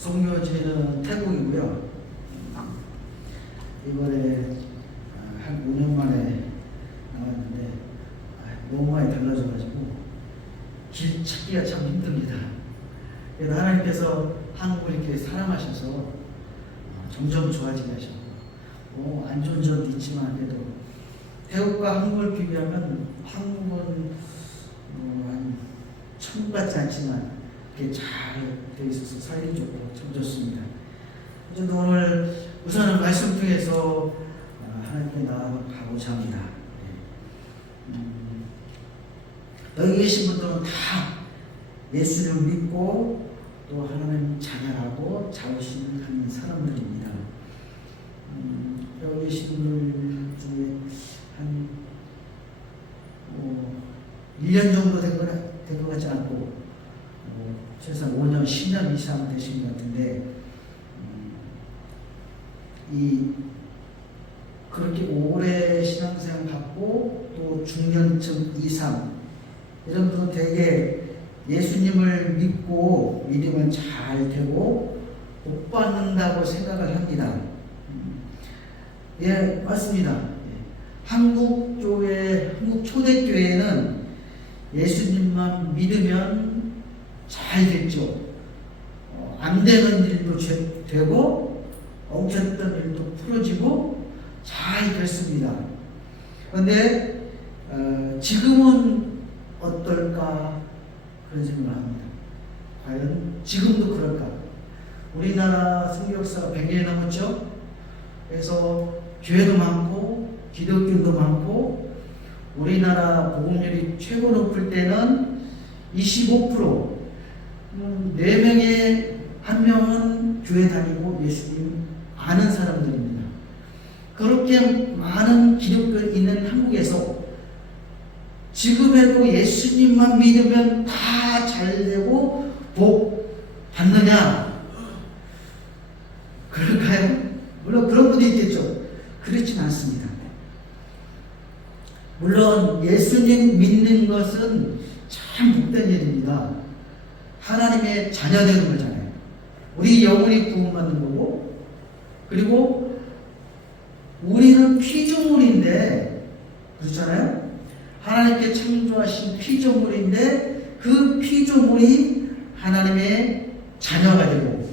송묘지는 태국이고요. 이번에 한 5년 만에 나왔는데 너무 많이 달라져가지고 길 찾기가 참 힘듭니다. 그래서 하나님께서 한국을 이렇게 사랑하셔서 점점 좋아지게 하셨고 안 좋은 점도 있지만 그래도 태국과 한국을 비교하면 한국은 한 천국 같지 않지만 이렇게 잘 되어 있어서 살기 좋고 참 좋습니다. 그래서 오늘 우선은 말씀 통해서 하나님께 나아가고자 합니다. 여기 계신 분들은 다 예수를 믿고 또 하나님 자녀라고 자부심을 하는 사람들입니다. 여기 계신 분들 중에 한 1년 정도 된 것 같지 않고 최소한 5년, 10년 이상 되신 것 같은데 그렇게 오래 신앙생활 갖고 또 중년층 이상 이런 분은 되게 예수님을 믿고 믿으면 잘 되고 복 받는다고 생각을 합니다. 예, 맞습니다. 한국 초대교회는 예수님만 믿으면 잘 됐죠. 안 되는 일도 되고 엉켰던 일도 풀어지고 잘 됐습니다. 그런데 지금은 어떨까 그런 생각을 합니다. 과연 지금도 그럴까? 우리나라 선교역사가 100년이 넘었죠. 그래서 교회도 많고 기독교도 많고 우리나라 복음률이 최고 높을 때는 25% 4명에 1명은 교회 다니고 예수님 아는 사람들입니다. 그렇게 많은 기독교 있는 한국에서 지금에도 예수님만 믿으면 다 잘되고 복 받느냐? 그럴까요? 물론 그런 분도 있겠죠. 그렇진 않습니다. 물론 예수님 믿는 것은 참 복된 일입니다. 하나님의 자녀 되는 거잖아요. 우리 영혼이 구원받는 거고, 그리고 우리는 피조물인데, 그렇잖아요? 하나님께 창조하신 피조물인데 그 피조물이 하나님의 자녀가 되고,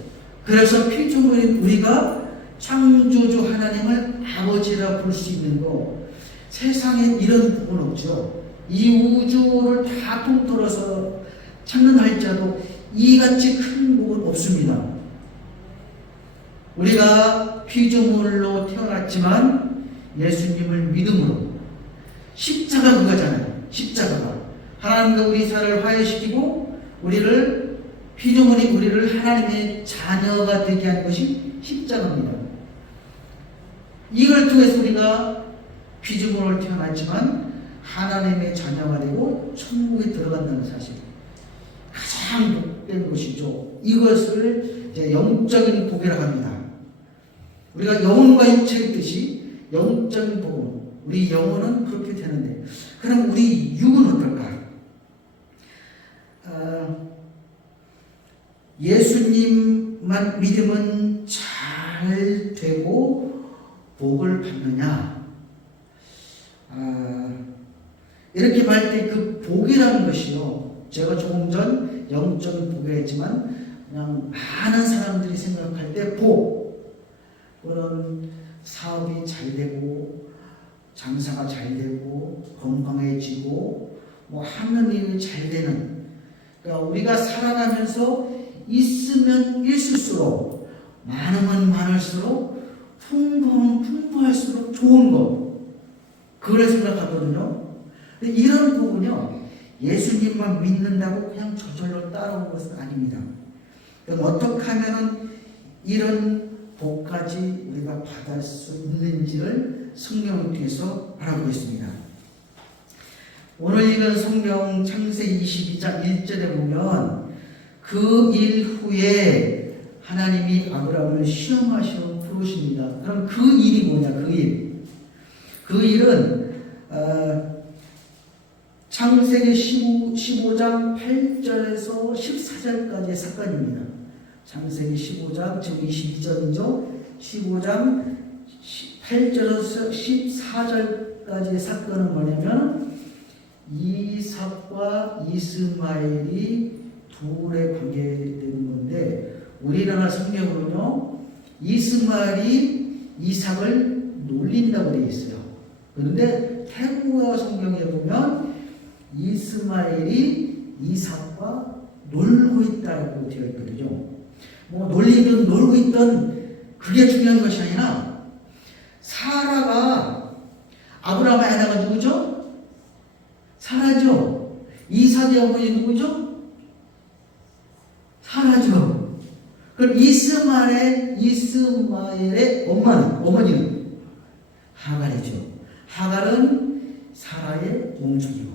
그래서 피조물인 우리가 창조주 하나님을 아버지라 부를 수 있는 거, 세상에 이런 복은 없죠. 이 우주를 다 통틀어서 찾는 할자도 이같이 큰 복은 없습니다. 우리가 피조물로 태어났지만 예수님을 믿음으로, 십자가 그거잖아요. 십자가가 하나님과 우리 사를 화해시키고 우리를 피조물인 우리를 하나님의 자녀가 되게 하는 것이 십자가입니다. 이걸 통해서 우리가 피조물로 태어났지만 하나님의 자녀가 되고 천국에 들어간다는 사실, 가장 복된 것이죠. 이것을 이제 영적인 복이라고 합니다. 우리가 영혼과 육체의 뜻이 영적인 복음, 우리 영혼은 그렇게 되는데, 그럼 우리 육은 어떨까? 예수님만 믿으면 잘 되고 복을 받느냐? 이렇게 말할 때 그 복이라는 것이요, 제가 조금 전 영적인 복이라 했지만 그냥 많은 사람들이 생각할 때 그런 사업이 잘 되고 장사가 잘 되고 건강해지고 뭐 하는 일이 잘 되는, 그러니까 우리가 살아가면서 있으면 있을수록, 많으면 많을수록, 풍부하면 풍부할수록 좋은 거, 그걸 생각하거든요. 이런 부분은요, 예수님만 믿는다고 그냥 저절로 따라오는 것은 아닙니다. 그럼 어떻게 하면 이런 복까지 우리가 받을 수 있는지를 성경을 통해서 알아보겠습니다. 오늘 읽은 성경 창세기 22장 1절에 보면 그 일 후에 하나님이 아브라함을 시험하시러 부르십니다. 그럼 그 일이 뭐냐? 그 일. 그 일은 창세기 15장 8절에서 14절까지의 사건입니다. 창세기 15장 지금 22절이죠. 15장 8절에서 14절까지의 사건은 뭐냐면 이삭과 이스마엘이 둘의 관계되는 건데, 우리나라 성경으로는요 이스마엘이 이삭을 놀린다고 되어 있어요. 그런데 태국어 성경에 보면 이스마엘이 이삭과 놀고 있다고 되어 있거든요. 뭐 놀리든 놀고 있든 그게 중요한 것이 아니라, 사라가 아브라함의 아내가 누구죠? 사라죠. 이삭의 어머니 누구죠? 사라죠. 그럼 이스마엘의 어머니는 하갈이죠. 하갈은 사라의 몸종이고,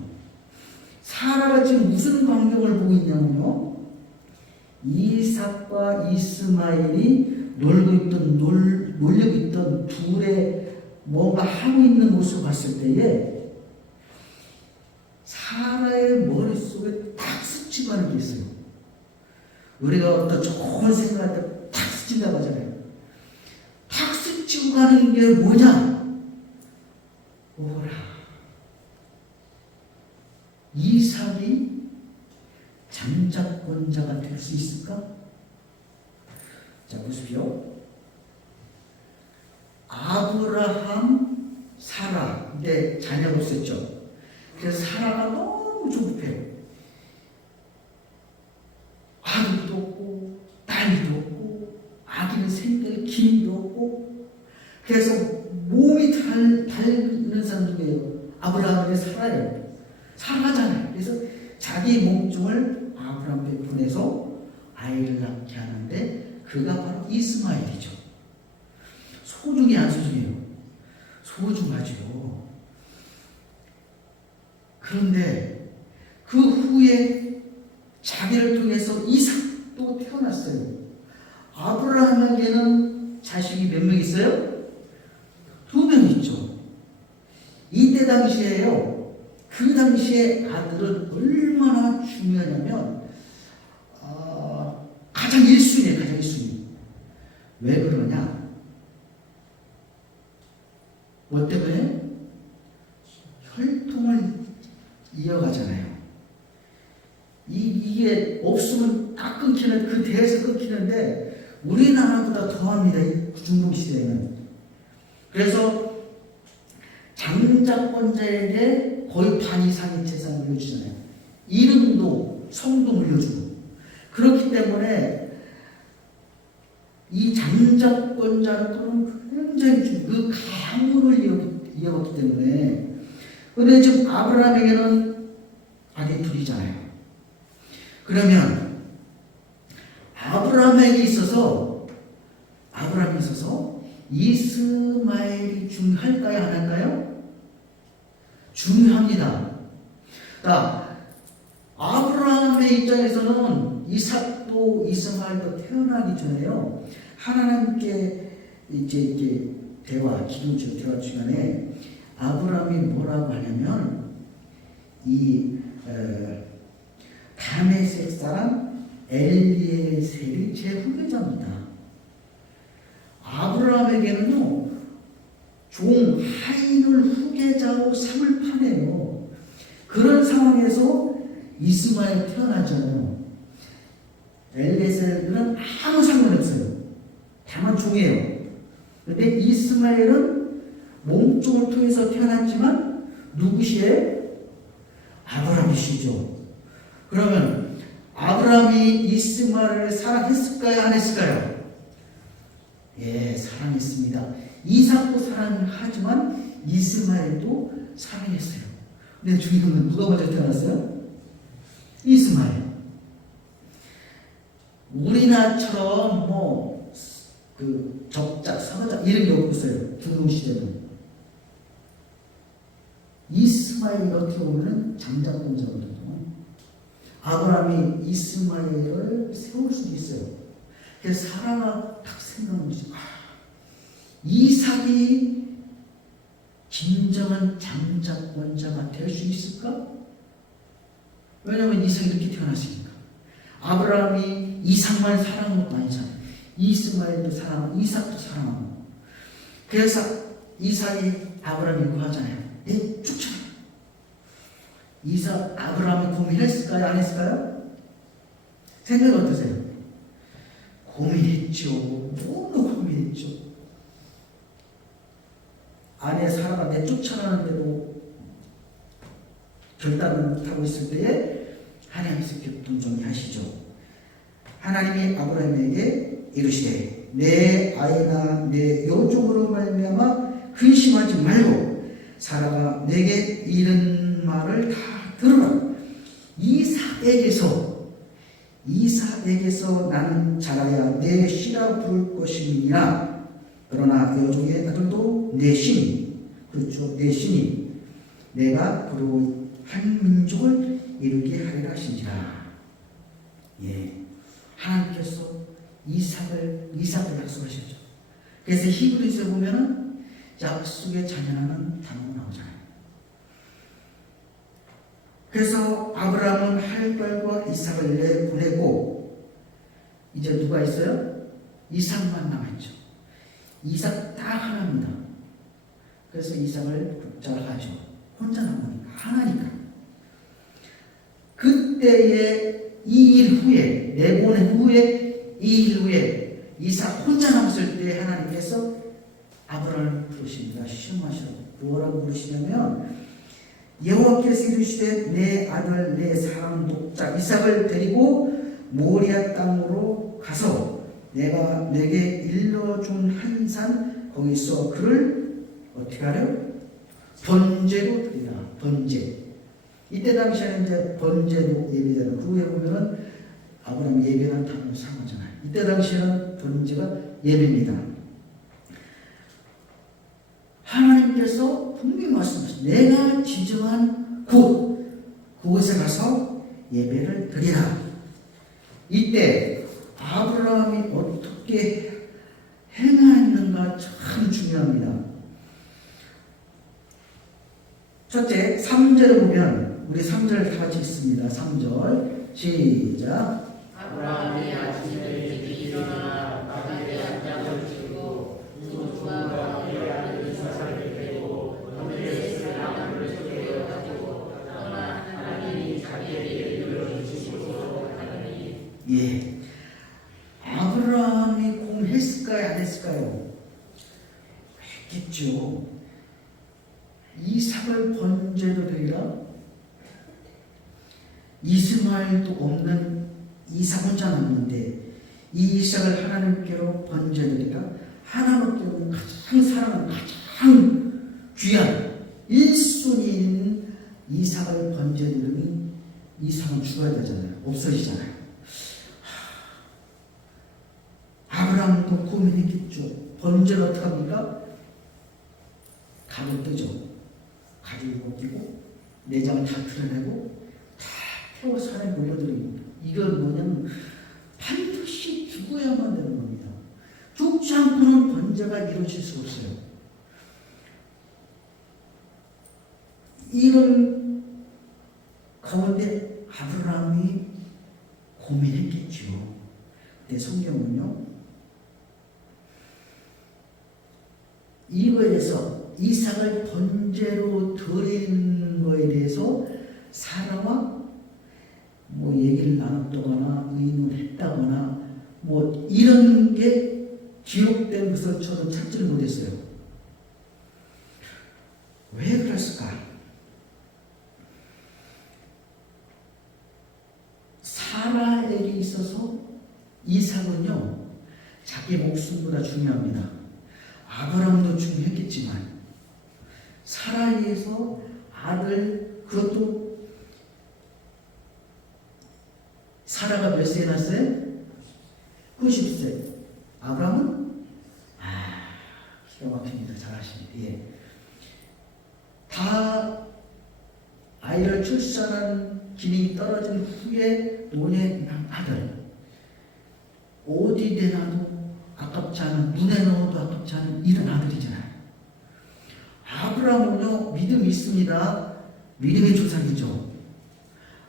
사라가 지금 무슨 광경을 보고 있냐면요, 이삭과 이스마엘이 놀고 있던 둘의 뭔가 하고 있는 모습을 봤을 때에 사라의 머릿속에 탁 스치고 하는 게 있어요. 우리가 어떤 좋은 생각할 때 탁 스친다고 하잖아요. 탁 스치고 가는 게 뭐냐? 오라. 이삭이 장자권자가 될 수 있을까? 자, 보십시오. 아브라함, 사라. 근데 자녀가 없었죠. 그래서 사라가 너무 조급해요. 아들도 없고 딸도 없고 아기는 생길 기미도 없고, 그래서 몸이 닳는 사람 중에요 아브라함의 사라예요. 사라잖아요. 그래서 자기 몸종을 아브라함께 보내서 아이를 낳게 하는데, 그가 바로 이스마엘이죠. 소중해 안 소중해요? 소중하죠. 그런데 그 후에 자기를 통해서 이삭도 태어났어요. 아브라함에게는 자식이 몇 명 있어요? 2명 있죠. 이때 당시에요, 그 당시에 아들은 얼마나 중요하냐면 가장 1순위예요. 가장 1순위. 왜 그러냐? 뭐 때문에? 혈통을 이어가잖아요. 이게 없으면 딱 끊기는, 그 대에서 끊기는데 우리나라보다 더합니다. 이 중동시대에는. 그래서 장자권자에게 거의 반 이상의 재산을 물려주잖아요. 이름도 성도 물려주고. 그렇기 때문에 이 장자권자는 굉장히 그 가문을 이어갔기 때문에. 그런데 지금 아브라함에게는 아들이 둘이잖아요. 그러면 아브라함이 있어서 이스마엘이 중요할까요? 안 할까요? 중요합니다. 자, 아브라함의 입장에서는 이삭도 이스마엘도 태어나기 전에요, 하나님께 이제 대화, 기도죠. 대화 시간에 아브라함이 뭐라고 하냐면, 이 다메섹 사람 엘리에셀이 제 후계자입니다. 아브라함에게는요, 종 하인을 후계자로 삼을 판에요. 그런 상황에서 이스마엘 태어나잖아요. 엘리에셀은 아무 상관없어요. 다만 종이에요. 그런데 이스마엘은 몸종을 통해서 태어났지만 누구시에요? 아브라함이시죠. 그러면 아브라함이 이스마엘을 사랑했을까요? 안 했을까요? 예, 사랑했습니다. 이삭도 사랑하지만 이스마엘도 사랑했어요. 근데 중요한 건 누가 먼저 태어났어요? 이스마엘. 우리나라처럼 그 적자, 서자 이런 게 없었어요. 중동시대는. 이스마엘이 어떻게 보면 장자권자거든요. 아브라함이 이스마엘을 세울 수도 있어요. 그래서 사라가 딱 생각한 것이, 이삭이 진정한 장자권자가 될 수 있을까? 왜냐하면 이삭이 이렇게 태어났으니까. 아브라함이 이삭만 사랑한 것도 아니잖아요. 이스마엘도 사랑하고 이삭도 사랑하고. 그래서 이삭이 아브라함이 구하잖아요. 내 쫓아라. 이삭 아브라함이 고민했을까요? 안 했을까요? 생각 어떠세요? 고민했죠. 너무 고민했죠. 아내 사라가 내쫓아라는데도 결단을 못하고 있을 때에 하나님께서 교통정리 하시죠. 하나님이 아브라함에게 이르시되 내 아이나 내 여종으로 말미암아 근심하지 말고 사라가 내게 이른 말을 다 들으라. 이삭에게서 나는 자라야 내 씨라 부를 것임이니라. 그러나 여종의 아들도 내 신이, 그렇죠, 내 신이 내가 그로 한 민족을 이루게 하리라 하신지라. 예, 하나님께서 이삭을 약속하셨죠. 그래서 히브리서에 보면은 약속의 자녀라는 단어가 나오잖아요. 그래서 아브라함은 할발과 이삭을 내보내고 이제 누가 있어요? 이삭만 남았죠. 이삭 딱 하나입니다. 그래서 이삭을 복잡하죠. 혼자 남으니까 하나니까. 그때의 2일 후에, 내보낸 후에 2일 후에 이삭 혼자 남았을 때 하나님께서 아브라함을 부르십니다. 시험하시라고. 뭐라고 부르시냐면 여호와께서 이르시되 내 아들 내 사랑 독자 이삭을 데리고 모리아 땅으로 가서 내가 내게 일러준 한 산 거기서 그를 어떻게 하려? 번제로 드리라. 번제. 이때 당시에는 이제 번제도 예배잖아요. 그 후에 보면은 아브라함 예배라는 단어를 사용하잖아요. 이때 당시에는 번제가 예배입니다. 하나님께서 분명히 말씀하셨어요. 내가 지정한 그곳에 가서 예배를 드리라. 이때 아브라함이 어떻게 행하였는가 참 중요합니다. 첫째, 3절을 보면 우리 3절 다 같이 읽습니다. 3절 시작. 아브라함이 아침에 일찍 일어나 바벨에 안장을 치고 누구와 이스라엘 이삭을 데리고 번제의 나무를 쪼개어 가지고 떠나 하나님이 자기에게 이르시기로 하더니. 예, 아브라함이 공했을까요? 안 했을까요? 했겠죠. 이삭을 번제로 드리라. 이스마엘도 없는 이삭 혼자 남는데 이 이삭을 하나님께로 번제드리라. 하나님께로 가장 사랑하는 가장 귀한 1순위인 이삭을 번제드리니 이삭은 죽어야 되잖아요. 없어지잖아요. 아브라함도 고민했겠죠. 번제를 어떻게 합니까? 가죽 뜨죠. 가죽을 벗기고 내장을 다 드러내고 다 태워 산에 몰려들입니다. 이건 뭐냐면 반드시 죽어야만 되는 겁니다. 죽지 않고는 번제가 이루어질 수 없어요. 이런 가운데 아브라함이 고민했겠죠. 근데 성경은요, 이거에 대해서 이삭을 번제로 드리는 거에 대해서 사라와 뭐 얘기를 나눴다거나 의논했다거나 뭐 이런 게 기록된 것을 저는 찾지를 못했어요. 왜 그랬을까? 사라에게 있어서 이삭은요, 자기 목숨보다 중요합니다. 아브라함도 중요했겠지만 사라에서 아들, 그것도 사라가 몇 세에 낳았어요? 90세. 아브라함은 기가 막힙니다. 잘하십니다. 예. 다 아이를 출산한 기능이 떨어진 후에 논에 난 아들, 어디 내놔도 아깝지 않은, 눈에 넣어도 아깝지 않은 이런 아들이잖아요. 아브라함은요, 믿음이 있습니다. 믿음의 조상이죠.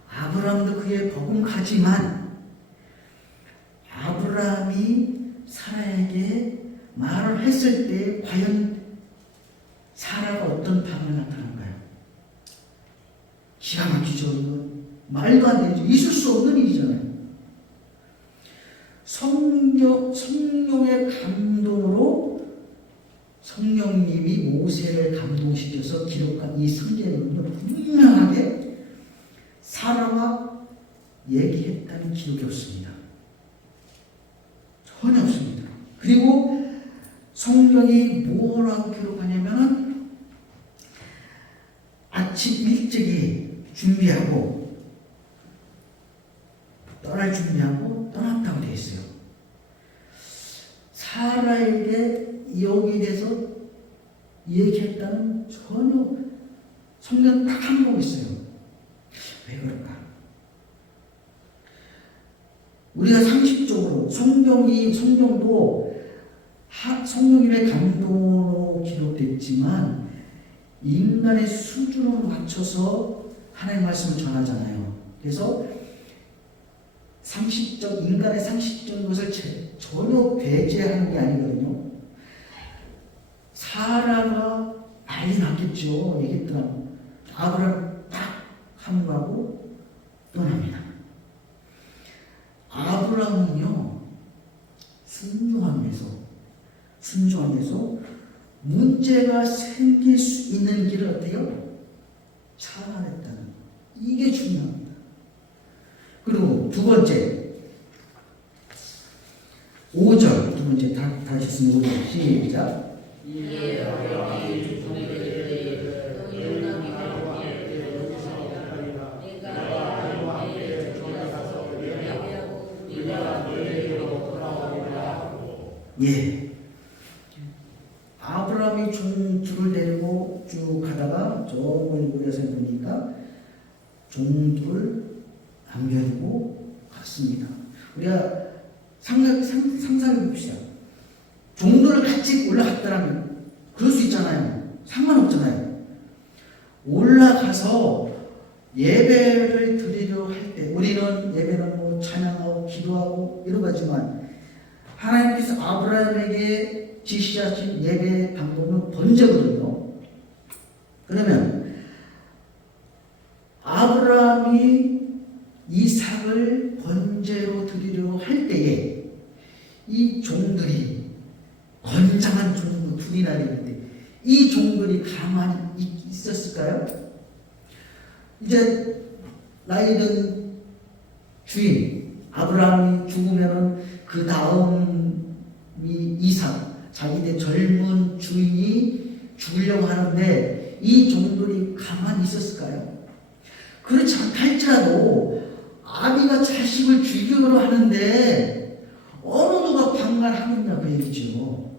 아브라함도 그의 버금가지만 사라에게 말을 했을 때 과연 사라가 어떤 반응을 나타난가요? 기가 막히죠. 이건 말도 안 되죠. 있을 수 없는 일이잖아요. 성령의 감동으로 성령님이 모세를 감동시켜서 기록한 이 성경에는 분명하게 사라가 얘기했다는 기록이 없습니다. 전혀 없습니다. 그리고 성경이 뭐라고 기록하냐면은 아침 일찍이 준비하고 떠날 준비하고 떠났다고 되어 있어요. 사라에게 여기에 대해서 얘기했다는 전혀 성경 딱 한 번 있어요. 왜 그럴까? 우리가 상식적으로 성경도 성령님의 감동으로 기록됐지만 인간의 수준을 맞춰서 하나님의 말씀을 전하잖아요. 그래서 인간의 상식적인 것을 전혀 배제하는 게 아니거든요. 사라가 난리 났겠죠. 얘기했더라. 아브라함 딱 함하고 떠납니다. 아브라함은요, 순종하면서 문제가 생길 수 있는 길을 어때요? 차단했다는, 이게 중요합니다. 그리고 두 번째 5절, 두 번째 다시 쓰는 5절 시작. 예. 아브라함이 종들을 데리고 쭉 가다가 저 멀리서 보니까 종들을 남겨두고 갔습니다. 우리가 상상해 봅시다. 종들을 같이 올라갔더라면 그럴 수 있잖아요. 상관없잖아요. 올라가서 예배를 드리려 할 때 우리는 예배는 뭐 찬양하고 기도하고 이런 거지만 하나님께서 아브라함에게 지시하신 예배 방법은 번제거든요. 그러면 아브라함이 이삭을 번제로 드리려고 할 때에 이 종들이 건장한 종들 둘이나 되는데 이 종들이 가만히 있었을까요? 이제 나이든 주인 아브라함이 죽으면은 그 다음이 이삭, 자기네 젊은 주인이 죽으려고 하는데 이 종들이 가만히 있었을까요? 그렇지 않다 할지라도 아비가 자식을 죽이려고 하는데 어느 누가 방관하겠냐 그 얘기죠.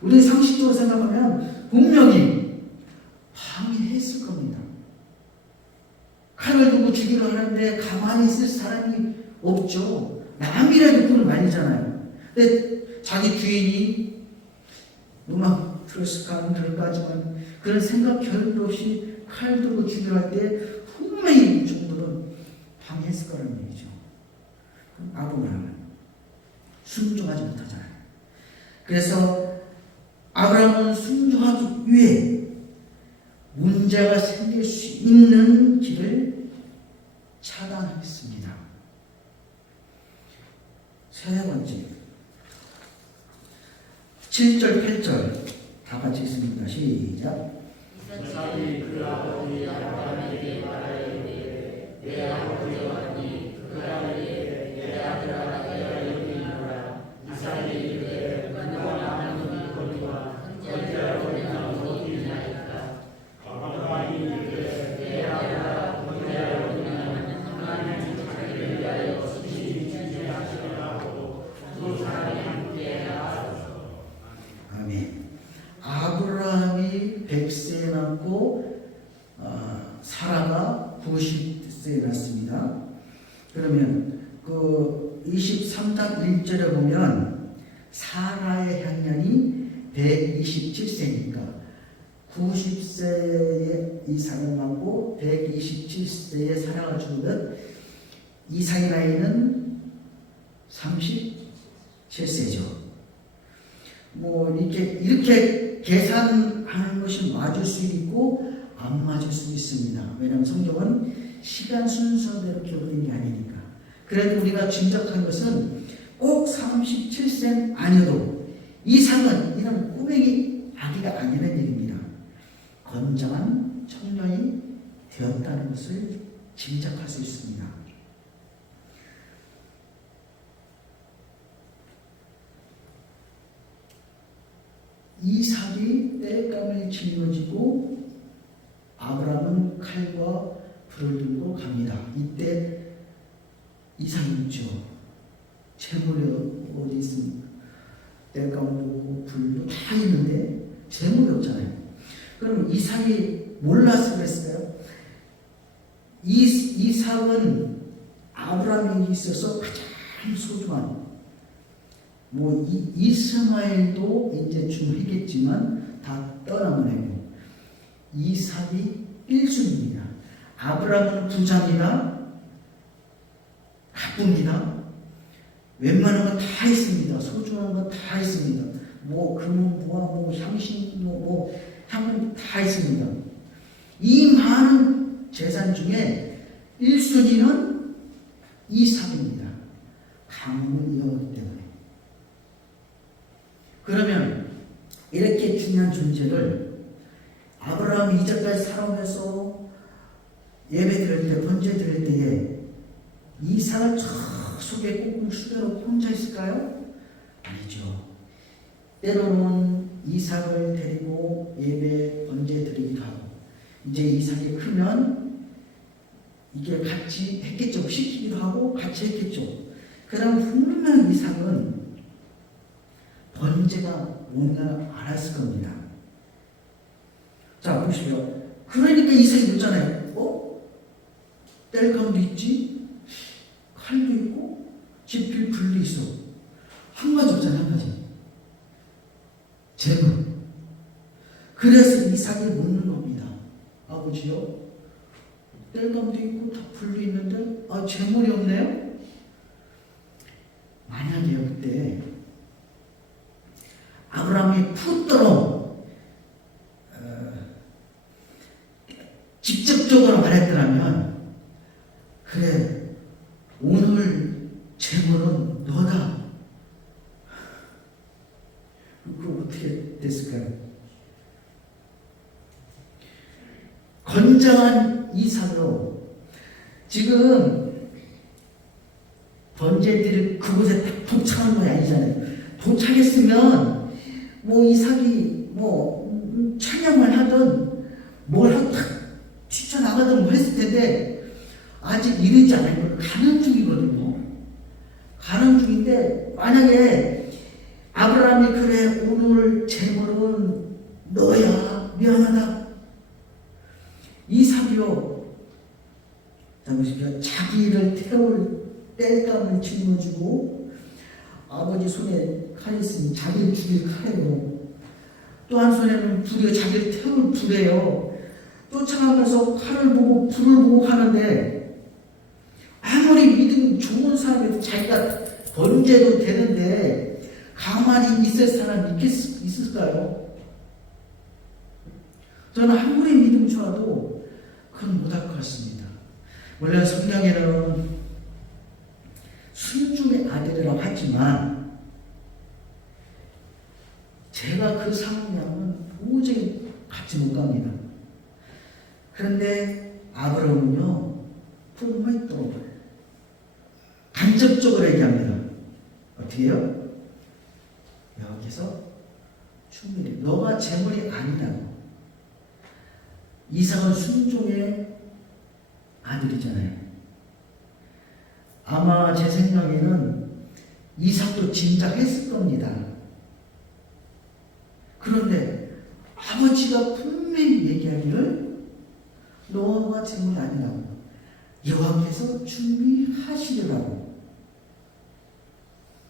우리 상식적으로 생각하면 분명히 방해했을 겁니다. 칼을 들고 죽이려 하는데 가만히 있을 사람이 없죠. 남이라도 그걸 말리잖아요. 근데 자기 주인이 음악 들었을까 안 들을까 하지만 그런 생각 결도 없이 칼 들고 죽이려 할 때 분명히 이 정도는 방해했을 거라는 얘기죠. 아브라함은 순종하지 못하잖아요. 그래서 아브라함은 순종하기 위해 문제가 생길 수 있는 길을 차단했습니다. 세 번째 7절 8절 다 같이 읽습니다. 시작. 이삭이 그 아버지 아브라함에게 말하되 내 아버지와 그 아들에게 내 아들아 내가 여기 있노라. 이삭이 이르되 그동안 아무도 거기와 어찌하여 내가 어디 있나이까. 아브라함이 이르되 내 아들아 어찌하여 너는 하나님이 자기를 위하여 친히 준비하시라 하고 두 사람이 함께 나아가서. 아멘. 아브라함이 100세에 낳고 사라가 90세에 낳습니다. 그러면 그 23장 1절에 보면 사라의 향년이 127세니까 90세에 이삭을 낳고 127세에 사라가 죽으면 이삭의 나이는 37세죠. 뭐 이렇게 계산하는 것이 맞을 수 있고 안 맞을 수 있습니다. 왜냐하면 성경은 시간 순서대로 기록된 게 아니니까. 그래도 우리가 짐작한 것은 꼭 37세 아니어도 이상은 이런 꼬맹이 아기가 아니라는 얘기입니다. 건장한 청년이 되었다는 것을 짐작할 수 있습니다. 이삭이 땔감을 짊어지고 아브라함은 칼과 불을 들고 갑니다. 이때 이삭이 있죠. 재물이 어디 있습니까? 땔감도 불도 다 있는데 재물이 없잖아요. 그럼 이삭이 몰라서 그랬어요. 이삭은 아브라함에게 있어서 가장 소중한 뭐 이스마엘도 이제 중했겠지만 다 떠나보내고 이삭이 1순위입니다. 아브라함은 부자입니다. 바쁩니다. 웬만한 건 다 있습니다. 소중한 건 다 있습니다. 뭐 금은보화, 뭐 향신, 뭐 향은 다 있습니다. 이 많은 재산 중에 1순위는 이삭입니다. 가문을 이어오기 때문에. 그러면 이렇게 중요한 존재를 아브라함이 이제까지 살아오면서 예배 드릴 때, 번제 드릴 때에 이삭을 저 속에 꽁꽁 숨겨놓고 혼자 있을까요? 아니죠. 때로는 이삭을 데리고 예배 번제 드리기도 하고 이제 이삭이 크면 이게 같이 했겠죠. 시키기도 하고 같이 했겠죠. 그럼 분명히 이삭은 번제가 뭔가 알았을 겁니다. 자, 보시죠. 그러니까 이삭이 묻잖아요. 땔감도 있지, 칼도 있고, 지필 불도 있어. 한 가지 없잖아요, 한 가지. 재물. 그래서 이삭이 묻는 겁니다. 아버지요, 땔감도 있고, 다 불도 있는데, 재물이 없네요? 만약에요, 그때, 아브라함이 푸도록 직접적으로 말했더라면 그래 오늘 재물은 너다. 그럼 어떻게 됐을까요? 건장한 이삭으로 지금 번제들을 그곳에 딱 도착하는 거 아니잖아요. 도착했으면 뭐 이삭이 뭐 찬양을 하든 뭘 하든 탁 뛰쳐나가든 뭐 했을 텐데 아직 이르지 않아요. 가는 중이거든요. 가는 중인데 만약에 아브라함이 그래 오늘 재물은 너야 미안하다. 이삭이요. 보십시오. 자기를 태울 땔감을 짊어지고 아버지 손에 칼이 있으니 자기를 죽일 칼이에요. 또 한 손에는 불이요. 자기를 태울 불이에요. 쫓아가면서 칼을 보고 불을 보고 가는데 아무리 믿음 좋은 사람이도 자기가 번제도 되는데 가만히 있을 사람 있을까요? 저는 아무리 믿음 좋아도 그건 못할 것 같습니다. 원래 성경에는 순종의 아들이라고 하지만 제가 그 상황이라면 도저히 같이 못 갑니다. 그런데 아브라함은요, 또 간접적으로 얘기합니다. 어떻게 해요? 여기서 충분히 너가 재물이 아니라고. 이삭은 순종의 아들이잖아요. 아마 제 생각에는 이삭도 짐작했을 겁니다. 그런데 아버지가 분명히 얘기하기를 너가 재물이 아니라고 여호와께서 준비하시리라고.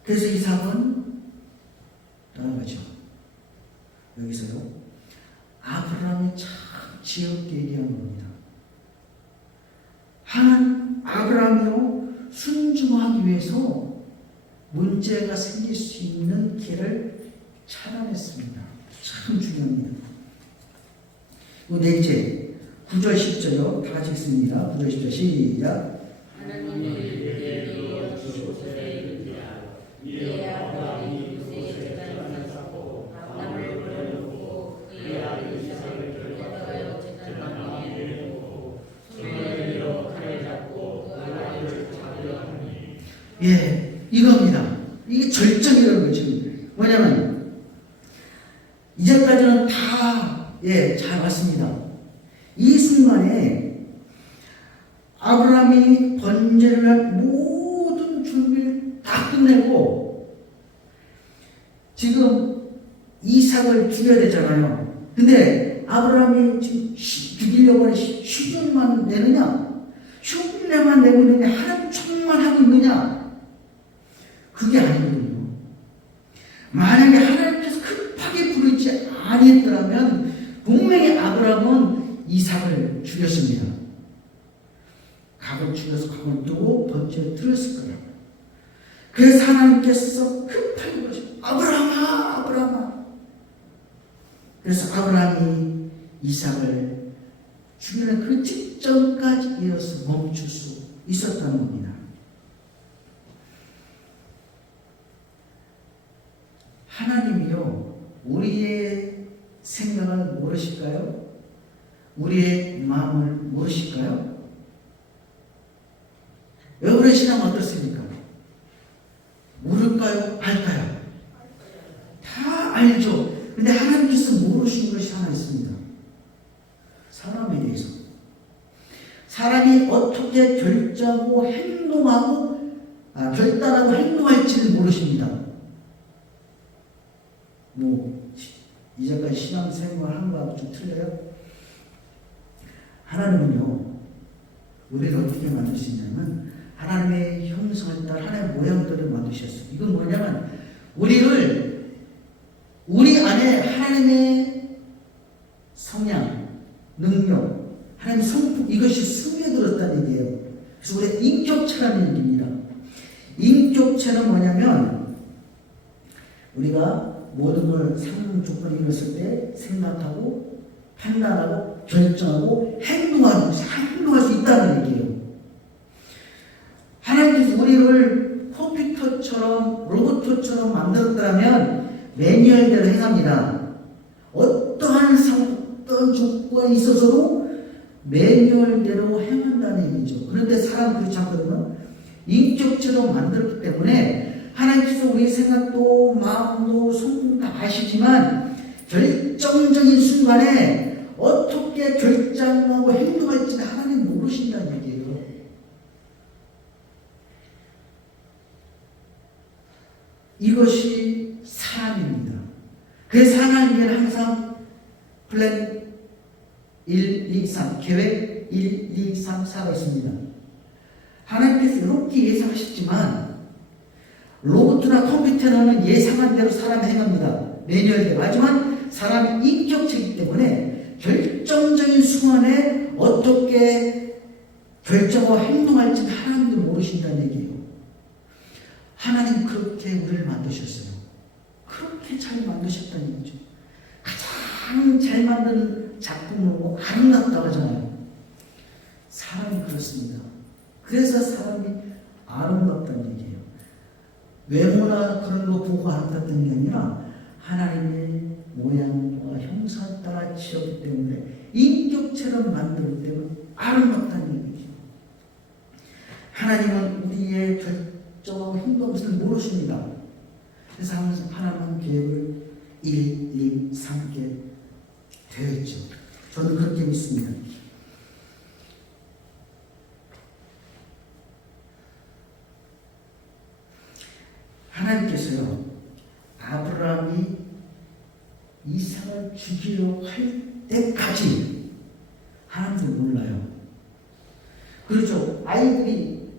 그래서 이삭은 떠나가죠. 여기서요 아브라함이 참 지혜롭게 얘기하는 겁니다. 하나님 아브라함이요 순종하기 위해서 문제가 생길 수 있는 길을 차단했습니다. 참 중요합니다. 넷째, 9절 10절요. 다 같이 읽습니다. 9절 10절 시작. 하나님이 그에게 주소서에 이르기라 이에 아브라함이 그곳에 제단을 쌓고 나무를 버려놓고 그의 아들 이삭을 결박하여 제단 위에 내려놓고 손을 들어 칼을 잡고 그 아들을 잡으려 하니. 예, 이겁니다. 이게 절정이라는 거죠. 뭐냐면 이제까지는 다 잘 봤습니다. 이 순간에 아브라함이 번제를 할 모든 준비를 다 끝내고 지금 이삭을 죽여야 되잖아요. 근데 아브라함이 지금 죽이려고 하는 흉내만 내느냐? 흉내만 내고 있느냐? 하나님 척만 하고 있느냐? 그게 아니거든요. 만약에 하나님께서 급하게 부르지 아니했더라면 분명히 아브라함은 이삭을 죽였습니다. 각을 죽여서 각을 두고 번제를 드렸을 거예요. 그래서 하나님께서 급하게 부르시고 아브라함아 아브라함아. 그래서 아브라함이 이삭을 죽이는 그 직전까지 이어서 멈출 수 있었다는 겁니다. 하나님이요 우리의 생각을 모르실까요? 우리의 마음을 모르실까요? 여러분의 신앙은 어떻습니까? 모를까요? 알까요? 다 알죠. 근데 하나님께서 모르시는 것이 하나 있습니다. 사람에 대해서. 사람이 어떻게 결정하고 행동하고 결단하고 행동할지를 모르십니다. 이제까지 신앙생활 한 거하고 좀 틀려요? 하나님은요 우리를 어떻게 만드시냐면 하나님의 형상을 따라 하나님의 모양대로 만드셨어요. 이건 뭐냐면 우리 안에 하나님의 성향, 능력, 하나님의 성품 이것이 스며들었다는 얘기예요. 그래서 우리의 인격체라는 얘기입니다. 인격체는 뭐냐면 우리가 모든 걸 상황 조건이 이뤘을 때 생각하고 판단하고 결정하고 행동할 수 있다는 얘기예요. 하나님께서 우리를 컴퓨터처럼 로봇처럼 만들었다면 매뉴얼대로 행합니다. 어떠한 조건이 있어서도 매뉴얼대로 행한다는 얘기죠. 그런데 사람은 그렇지 않거든요. 인격체로 만들었기 때문에 하나님께서 우리 생각도 마음도 성품 다 아시지만 결정적인 순간에 어떻게 결정하고 행동할지 하나님 모르신다는 얘기예요. 이것이 사람입니다. 그래서 하나님께는 항상 플랜 1, 2, 3 계획 1, 2, 3, 4가 있습니다. 하나님께서 이렇게 예상하셨지만 로봇이나 컴퓨터는 예상한 대로 사람이 행합니다. 매뉴얼대로. 하지만 사람이 인격체이기 때문에 결정적인 순간에 어떻게 결정하고 행동할지 하나님도 모르신다는 얘기예요. 하나님 그렇게 우리를 만드셨어요. 그렇게 잘 만드셨다는 얘기죠. 가장 잘 만든 작품으로 아름답다고 하잖아요. 사람이 그렇습니다. 그래서 사람이 아름답다는 얘기예요. 외모나 그런 거 보고 아름답다는 게 아니라 하나님의 모양과 형상 따라 지었기 때문에 인격체를 만들기 때문에 아름답다는 얘기죠. 하나님은 우리의 결정하고 행동을 모르십니다. 그래서 항상 하나님은 계획을 1, 2, 3개 되어 있죠. 저는 그렇게 믿습니다. 하나님께서요 아브라함이 이삭을 죽이려고 할 때까지 하나님도 몰라요. 그렇죠. 아이들이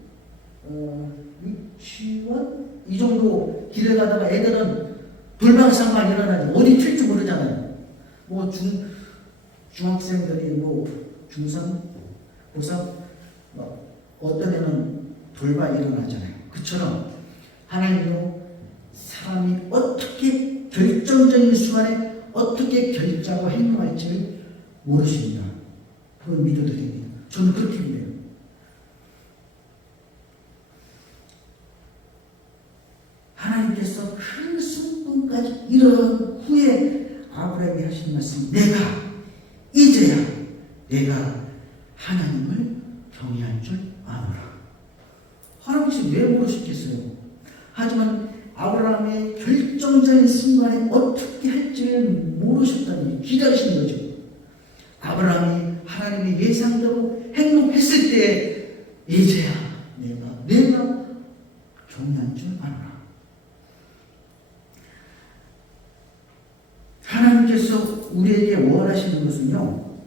유치원 이 정도 길을 가다가 애들은 불방사만 일어나지 어디 튈 줄 모르잖아요. 중학생들이 중3, 고3 어떤 애는 돌발 일어나잖아요. 그처럼 하나님도 사람이 어떻게 결정적인 순간에 어떻게 결정하고 행동할지를 모르십니다. 그건 믿어도 됩니다. 저는 그렇게 믿어요. 하나님께서 그 순간까지 이런 후에 아브라함이 하신 말씀, 이제야 내가 하나님을 경외할 줄 아노라. 하나님께서 왜 모르셨겠어요? 하지만 아브라함의 결정적인 순간에 어떻게 할지를 모르셨다니 기다리신 거죠. 아브라함이 하나님의 예상대로 행동했을 때 이제야 내가 경외할 줄 아노라. 하나님께서 우리에게 원하시는 것은요,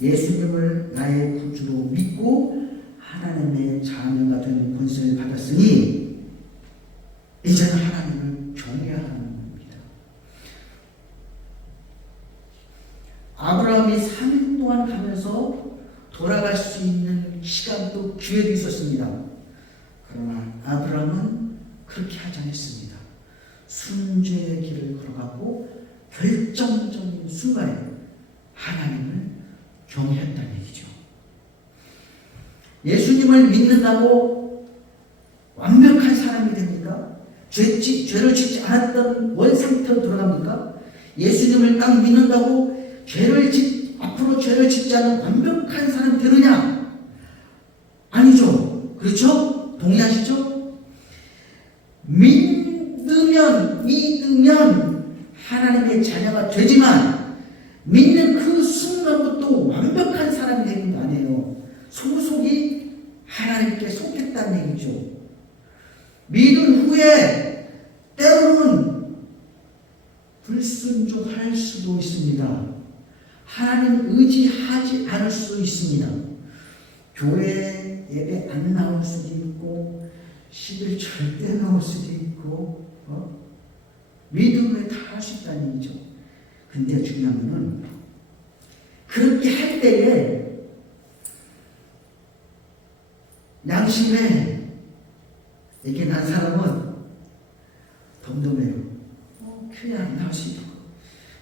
예수님을 나의 구주로 믿고 하나님의 자녀가 되는 권세를 받았으니 이제는 하나님을 경외하는 겁니다. 아브라함이 3일 동안 가면서 돌아갈 수 있는 시간도 기회도 있었습니다. 그러나 아브라함은 그렇게 하지 않았습니다. 순죄의 길을 걸어가고 결정적인 순간에 하나님을 경외했다는 얘기죠. 예수님을 믿는다고 완벽한 사람이 됩니까? 죄를 짓지 않았던 원상태로 돌아갑니까? 예수님을 딱 믿는다고 앞으로 죄를 짓지 않은 완벽한 사람이 되느냐? 아니죠. 그렇죠? 동의하시죠? 믿으면 하나님의 자녀가 되지만 믿는 그 순간부터 완벽한 사람이 되는 거 아니에요. 소속이 하나님께 속했다는 얘기죠. 믿은 후에 때로는 불순종할 수도 있습니다. 하나님 의지하지 않을 수 있습니다. 교회 예배 안 나올 수도 있고 11절 때 나올 수도 있고 믿음을 다 할 수 있다는 얘기죠. 근데 중요한 거는 그렇게 할 때에 양심에 이렇게 난 사람은 덤덤해요. 교회 안 나올 수 있고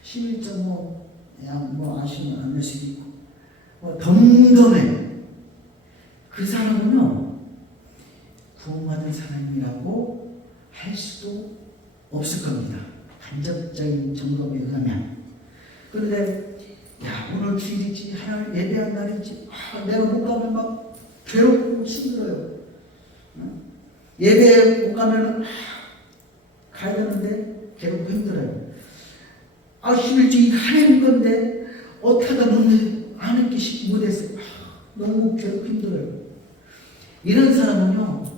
11점 아시면 안 될 수도 있고 덤덤해. 그 사람은요 구원받은 사람이라고 할 수도 없을 겁니다. 간접적인 점검에 의하면. 그런데 오늘 주일이지 하나님 예배한 날이지 내가 못 가면 막 괴롭고 힘들어요. 예배에 못 가면 가야 되는데 괴롭고 힘들어요. 11주일 하나님 건데 어떻게 하다 너무 안 했기 못했어요. 너무 괴롭고 힘들어요. 이런 사람은요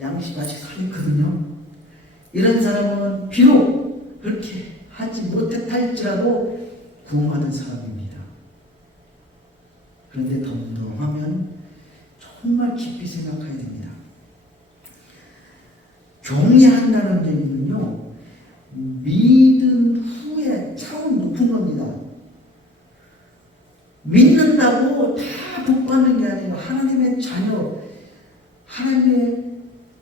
양심 아직 살있거든요. 이런 사람은 비록 그렇게 하지 못했다 할지라도 구원받은 사람입니다. 그런데 덤덤하면 정말 깊이 생각해야 됩니다. 경외한다는 얘기는요 믿은 후에 차원 높은 겁니다. 믿는다고 다 복받는 게 아니고 하나님의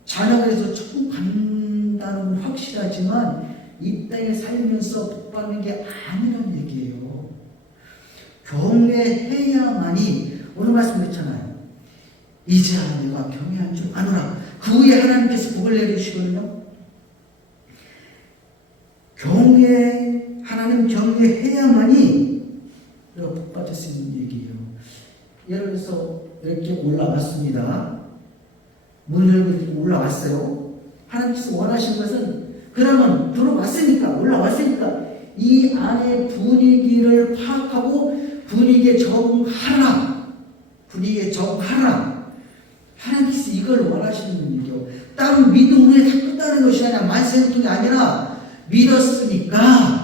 자녀가 돼서 천국 간다는 건 확실하지만 이 땅에 살면서 복받는 게 아니란 얘기예요. 경외해야만이 오늘 말씀드렸잖아요. 이제야 내가 경외한 줄 아노라. 그 후에 하나님께서 복을 내리시거든요. 하나님 경외해야만이 내가 복받을 수 있는 얘기예요. 예를 들어서 이렇게 올라왔습니다. 문 열고 올라왔어요. 하나님께서 원하신 것은 그러면 들어왔으니까 올라왔으니까 이 안의 분위기를 파악하고 분위기에 적응하라. 하나님께서 이걸 원하시는 얘기요. 다른 믿음을 닦았다는 것이 아니라 만세운동이 아니라 믿었으니까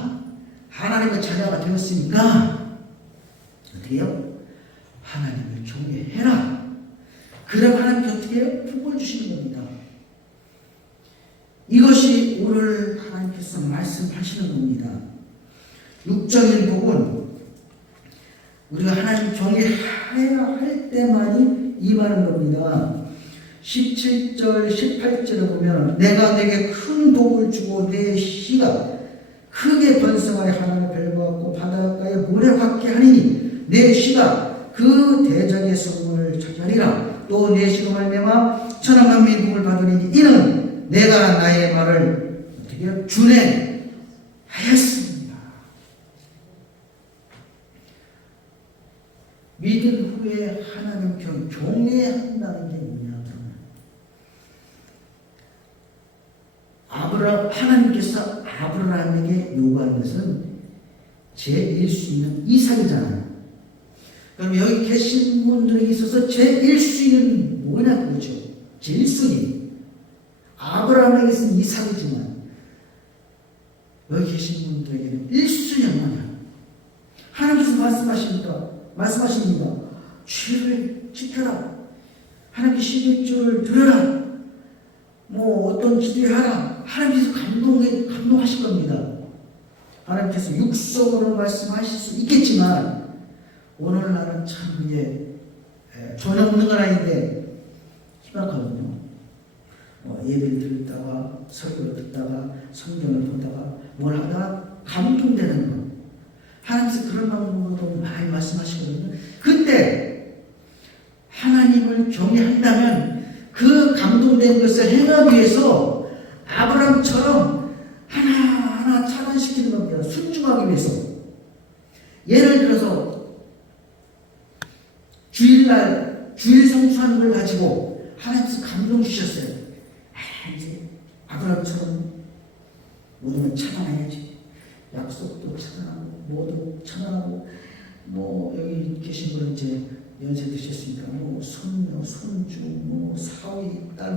하나님의 자녀가 되었으니까 어떻게 해요? 하나님을 경외해라. 그럼 하나님께 어떻게 해요? 복을 주시는 겁니다. 이것이 오늘 하나님께서 말씀하시는 겁니다. 육적인 복은 우리가 하나님 경외해야 할 때만이 임하는 겁니다. 17절 18절에 보면 내가 내게 큰 복을 주고 내 씨가 크게 번성하여 하나님의 별과 같고 바닷가에 모래 같게 하니 내 씨가 그 대적의 성문을 차지하리라. 또 내 씨로 말미암아 천한 만민이 복을 받으리니 이는 내가 나의 말을 어떻게 준행하였습니다. 믿은 후에 하나님 경외한다는 게 뭐냐? 하나님께서 아브라함에게 요구한 것은 제1 순위는 이삭이잖아요. 그럼 여기 계신 분들에 있어서 제1 순위는 뭐냐 그거죠. 제1 순위. 아브라함에게서는 이삭이지만 여기 계신 분들에게는 1순위는 뭐냐? 하나님께서 말씀하십니다. 죄를 지켜라. 하나님께 11조를 드려라. 뭐 어떤 기도를 하라. 하나님께서 감동하실 겁니다. 하나님께서 육성으로 말씀하실 수 있겠지만 오늘날은 참 이게 전혀 없는 건 아닌데 희박하거든요. 예배를 듣다가 설교를 듣다가 성경을 보다가 뭘 하다가 감동되는 것. 하나님께서 그런 방법으로 많이 말씀하시거든요. 그때 하나님을 경외한다면 그 감동된 것을 행하기 위해서 아브라함처럼 하나하나 차단시키는 겁니다. 순종하기 위해서. 예를 들어서 주일날 주일 성수하는 걸 가지고 하나님께서 감동 주셨어요. 이제 아브라함처럼 모든 걸 차단해야지. 약속도 차단하고 뭐도 차단하고 뭐 여기 계신 분은 이제 연세 드셨으니까 뭐 손녀, 손주, 뭐 사위, 딸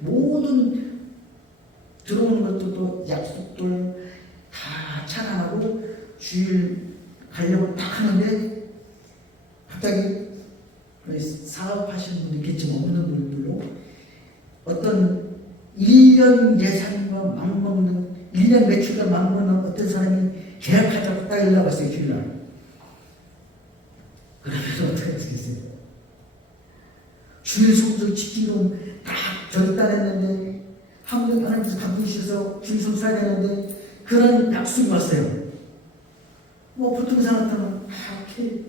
모든 들어오는 것도 또 약속들 다 차단하고 주일 가려고 딱 하는데 갑자기 사업하시는 분이 있겠지만 없는 분들로 어떤 1년 예산과 막먹는 1년 매출과 막먹는 어떤 사람이 계약하자고 딱 연락 왔어요. 주일날. 그러면 어떻게 하시겠어요? 주일 성수를 지키고 다 결단했는데 한번 하나님께서 감동 주셔서 주일 성수해야 되는데 그런 약속이 왔어요. 뭐 보통 사람 같으면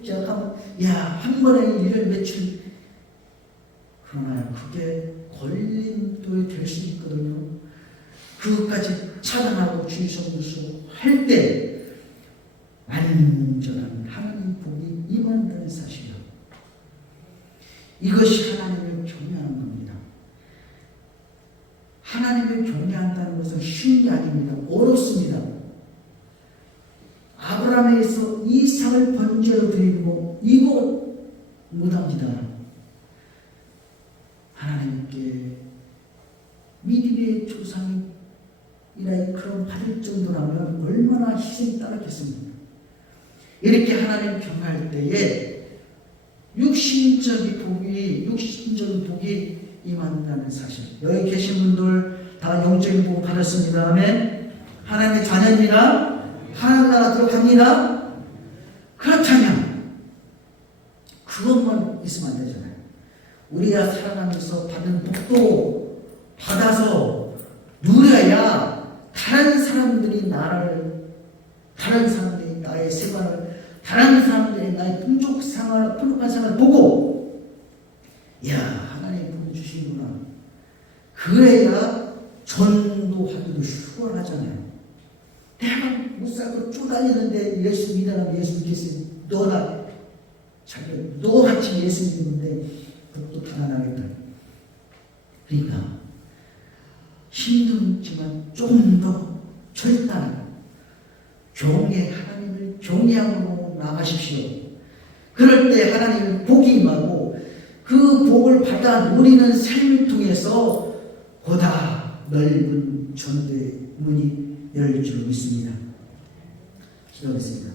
계약하면 한 번에 1년 매출. 그러나 그게 걸림돌이 될 수 있거든요. 그것까지 차단하고 주일 성수 할 때 완전한 하나님 복이 임한다는 사실이요. 이것이 하나님을 경외하는 겁니다. 하나님을 경외한다는 것은 쉬운 게 아닙니다. 어렵습니다. 아브라함에게서 이삭을 번제로 드리고 이거 못합니다. 하나님께 믿음의 조상이라 그런 받을 정도라면 얼마나 희생이 따르겠습니까? 이렇게 하나님 경외할 때에 육신적인 복이 임한다는 사실. 여기 계신 분들 다 영적인 복 받았습니다. 아멘. 하나님의 자녀입니다. 하나님 나라 들어갑니다. 그렇다면 그것만 있으면 안 되잖아요. 우리가 살아가면서 받은 복도 받아서 누려야 다른 사람들이 나의 생활을, 다른 사람들이 나의 풍족한 생활을 보고, 하나님 복 주시는구나. 그래야 전도하기도 수월하잖아요. 내가 못 살고 쪼다니는데 예수 믿으라고 예수 믿겠어요. 너같이 예수 믿는데 그것도 가난하겠다. 그러니까 힘들지만 조금 더 절단하고 하나님을 경외함으로 나가십시오. 그럴 때 하나님은 복이 임하고 그 복을 받아 누리는 삶을 통해서 보다 넓은 전도의 문이 열릴 줄 믿습니다. 기도하겠습니다.